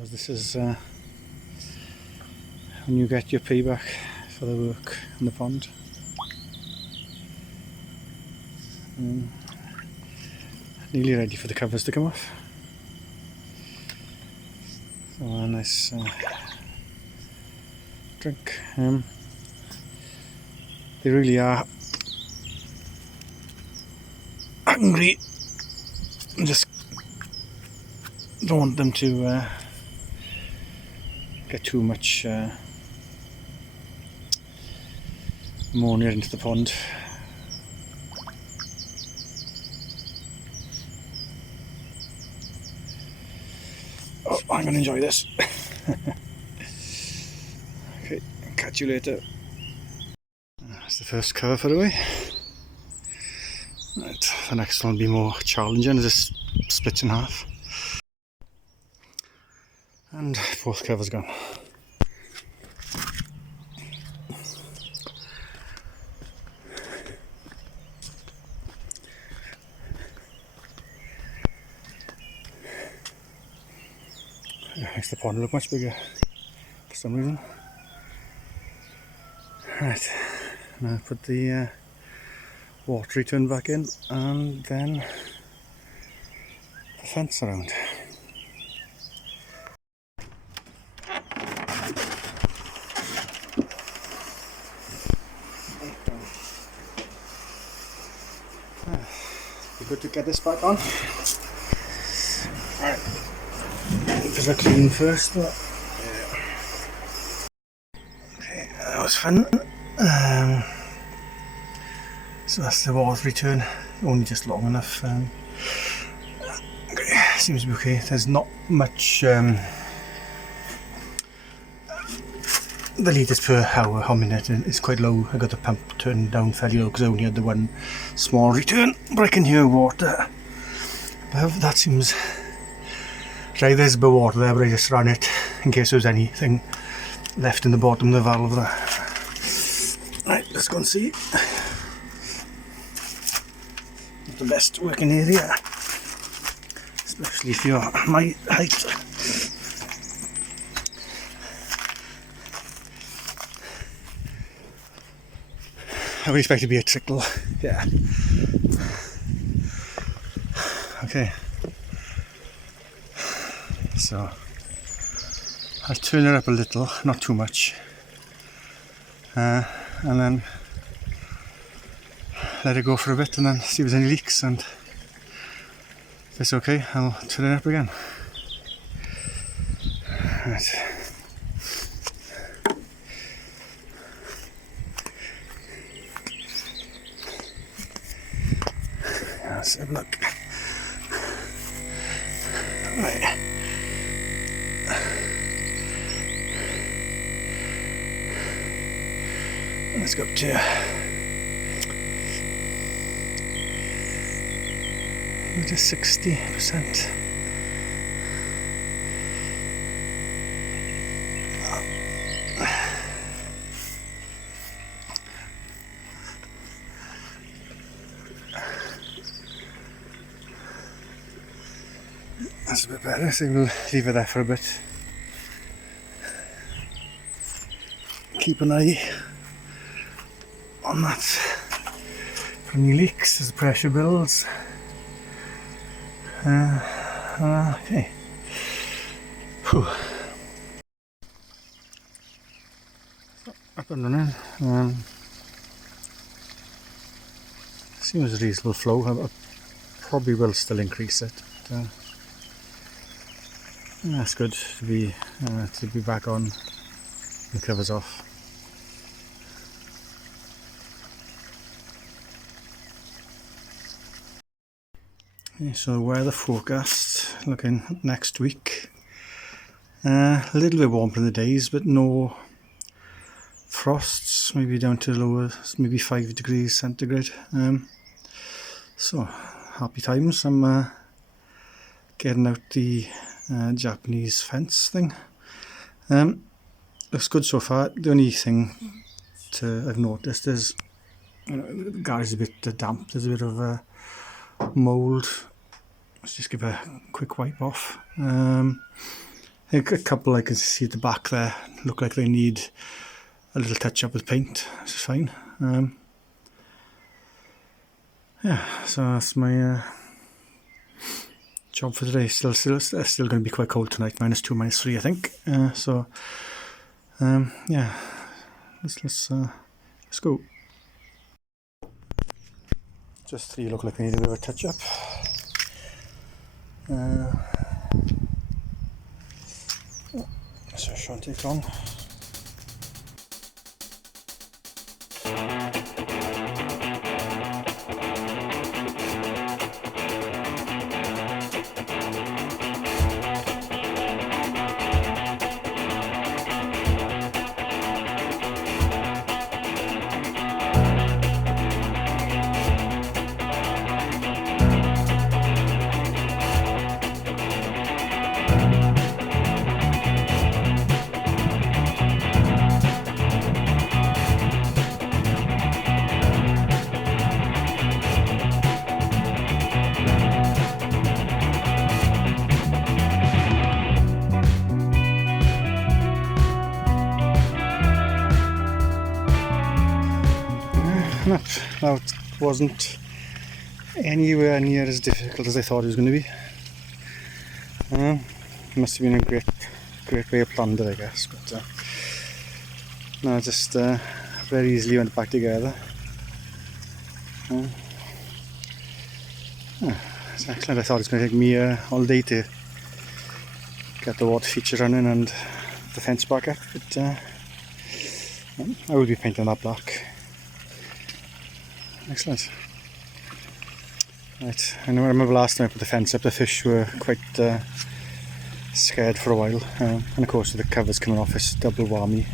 because this is when you get your payback for the work in the pond. Nearly ready for the covers to come off. So a nice drink. They really are hungry. I just don't want them to get too much ammonia into the pond. Oh, I'm going to enjoy this. Okay, catch you later. That's the first cover for the way. Right, the next one will be more challenging as it splits in half. And both covers gone. It makes the pond look much bigger for some reason. Right, now put the water return back in and then the fence around. Be good to get this back on. Alright. Because I clean first, but okay, that was fun. So that's the water return, only just long enough. Okay, seems to be okay. There's not much the litres per hour or minute is quite low. I got the pump turned down fairly low because I only had the one small return, but I can hear water. But that seems right. There's a bit of water there, but I just ran it in case there was anything left in the bottom of the valve there. Right, let's go and see. Not the best working area, especially if you're my height. I would expect it to be a trickle, yeah. Okay. So I'll turn it up a little, not too much, and then let it go for a bit and then see if there's any leaks, and if it's okay I'll turn it up again. Right. Let's have a look. Right. Let's go up to 60%. That's a bit better, so we'll leave it there for a bit. Keep an eye on that for any leaks as the pressure builds. Okay. Whew. Up and running. Seems a reasonable flow. I probably will still increase it. But, that's good to be back on. The covers off. Okay, so weather forecast looking next week. A little bit warmer in the days, but no frosts. Maybe down to lower, maybe 5 degrees centigrade. So happy times. I'm getting out the Japanese fence thing. Looks good so far. The only thing I've noticed is the garage is a bit damp. There's a bit of mould. Let's just give a quick wipe off. A couple I can see at the back there look like they need a little touch up with paint, which is fine. Yeah, so that's my job for today. Still going to be quite cold tonight, -2, -3 I think. Yeah, let's go. Just 3 look like they need a bit of a touch up. So it shouldn't take long. That wasn't anywhere near as difficult as I thought it was going to be. Must have been a great way of planned it, I guess. But no, just very easily went back together. It's excellent. I thought it was going to take me all day to get the water feature running and the fence back up, but I will be painting that black. Excellent. Right, I remember last time I put the fence up, the fish were quite scared for a while, and of course with the covers coming off, it's double whammy.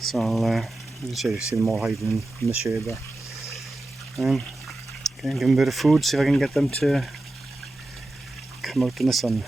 So I'll show you, see them all hiding in the shade there. Okay, give them a bit of food, see if I can get them to come out in the sun.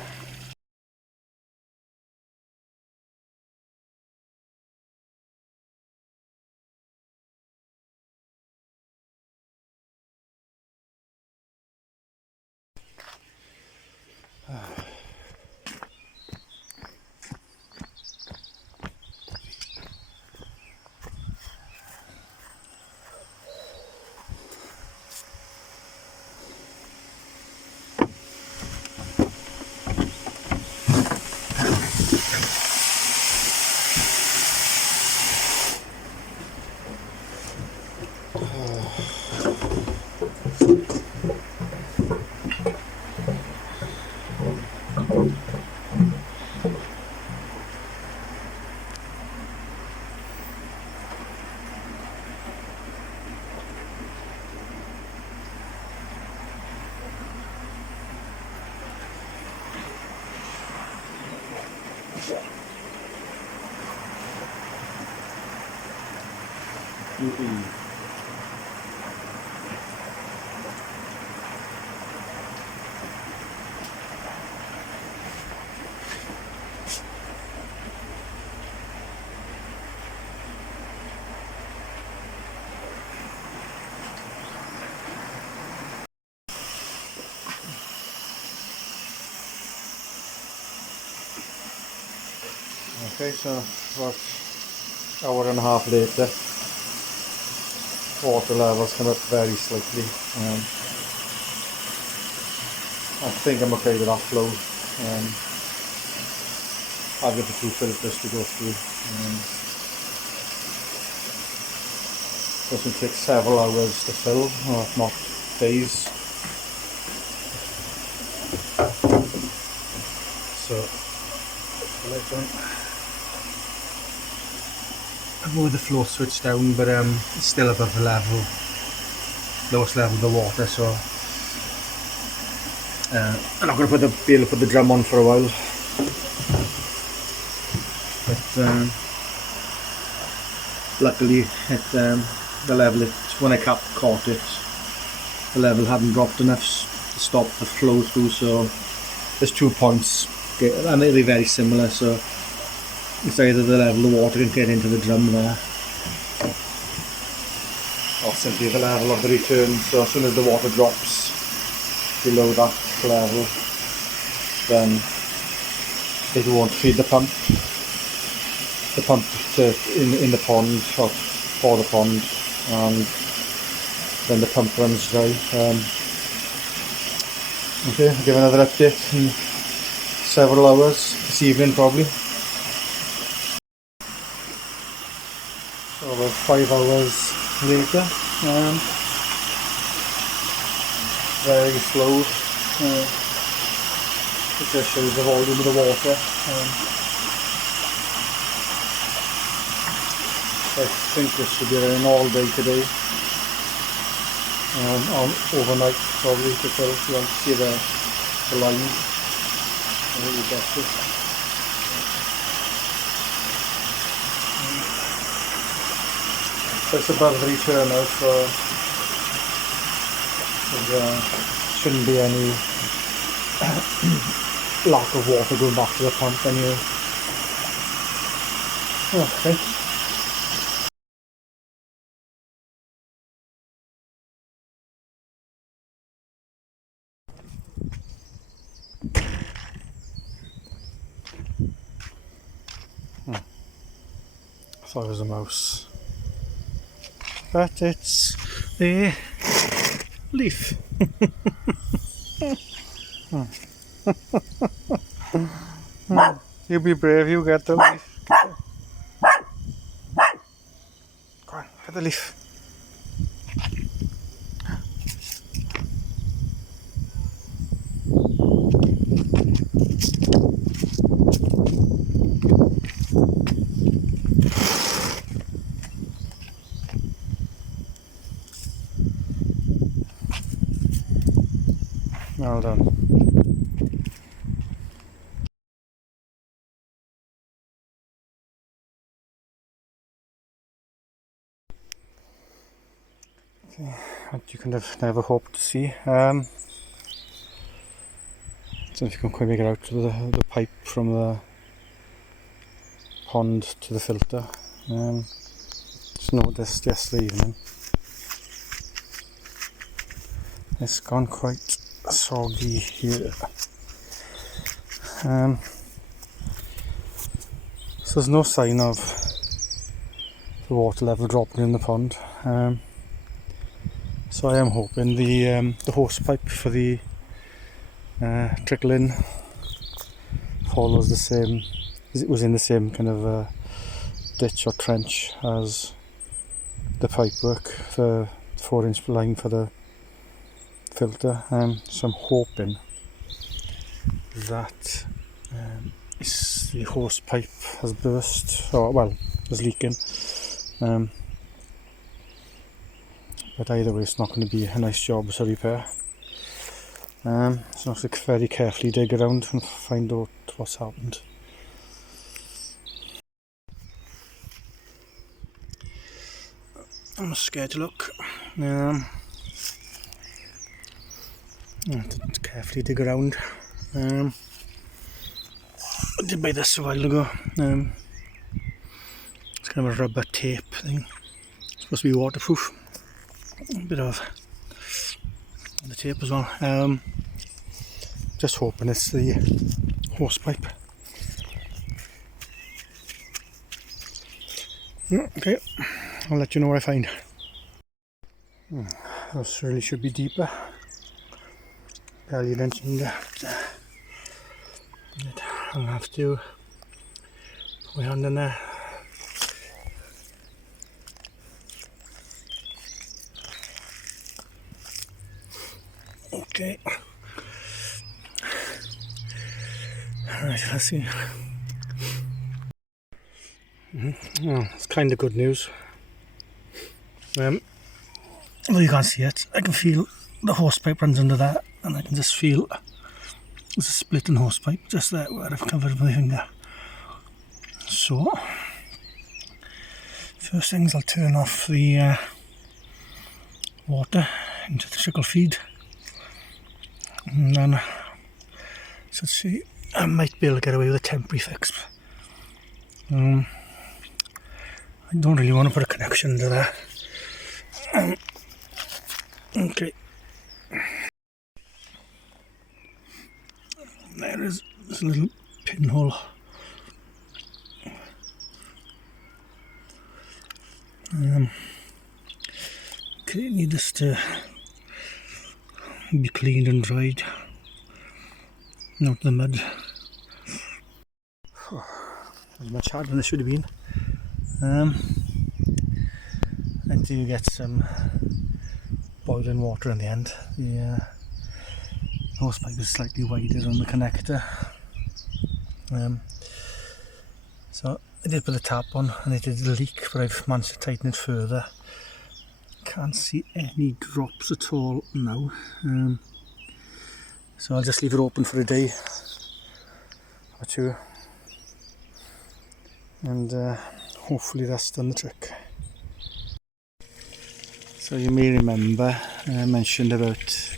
Okay, so about an hour and a half later, water levels come up very slightly. I think I'm okay with that flow. I've got the 2 filters to go through. This will take several hours to fill, or if not days. So, the light on. I've moved the flow switch down, but it's still above the level, lowest level of the water, so I'm not going to be able to put the drum on for a while. But luckily, the level when I caught it, the level hadn't dropped enough to stop the flow through. So there's 2 points, and they'll be very similar. So it's either the level the water can get into the drum there, or simply the level of the return. So as soon as the water drops below that level, then it won't feed the pump in the pond or for the pond, and then the pump runs dry. Okay, I'll give another update in several hours, this evening probably. So about 5 hours later, very slow. It just shows the volume of the water. I think this should be raining all day today. Overnight probably, because you want to see the line. I think you get it. So it's above the return now, so there shouldn't be any lack of water going back to the pump anyway. Okay. I thought it was a mouse, but it's a leaf. You be brave, you get the leaf. Go on, get the leaf. Well done. Okay, what you could have never hoped to see. I don't know if you can quite make it out to the pipe from the pond to the filter. Just noticed yesterday evening. It's gone quite soggy here. So there's no sign of the water level dropping in the pond. So I am hoping the hose pipe for the trickle in follows the same. It was in the same kind of ditch or trench as the pipe work, the 4-inch line for the filter. So I'm hoping that the hose pipe has burst, or well, is leaking. But either way, it's not going to be a nice job to repair. So I have to very carefully dig around and find out what's happened. I'm scared to look. I have to carefully dig around. I did buy this a while ago. It's kind of a rubber tape thing. It's supposed to be waterproof. A bit of the tape as well. Just hoping it's the hose pipe. Okay, I'll let you know what I find. This really should be deeper. Barely mentioned that. I'll have to put my hand in there. Okay. Alright, let's see. Well, it's kind of good news. Although you can't see it, I can feel the hose pipe runs under that, and I can just feel there's a split in hose pipe just there where I've covered my finger. So, first things, I'll turn off the water into the trickle feed, and then let's see, I might be able to get away with a temporary fix. I don't really want to put a connection to that. Okay. There's a little pinhole. Okay, need this to be cleaned and dried. Not the mud. As much harder than it should have been. And do get some boiling water in the end. The hose pipe is slightly wider on the connector. So I did put the tap on and it did leak, but I've managed to tighten it further. Can't see any drops at all now. So I'll just leave it open for a day or two, and hopefully that's done the trick. So you may remember I mentioned about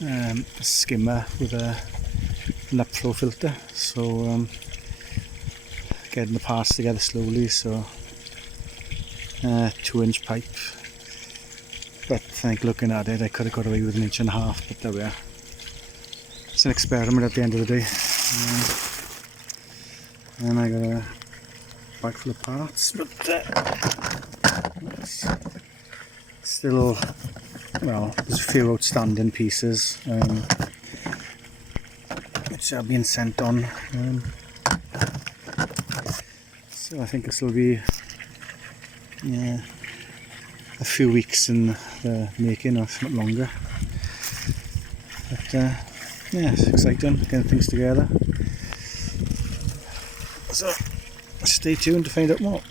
a skimmer with an upflow filter. So getting the parts together slowly. So 2-inch pipe, but I think looking at it I could have got away with 1.5 inches, but there we are. It's an experiment at the end of the day. And I got a bag full of parts, but still, well, there's a few outstanding pieces which are being sent on. So I think this will be a few weeks in the making, or if not longer. But yeah, it's exciting getting things together. So stay tuned to find out more.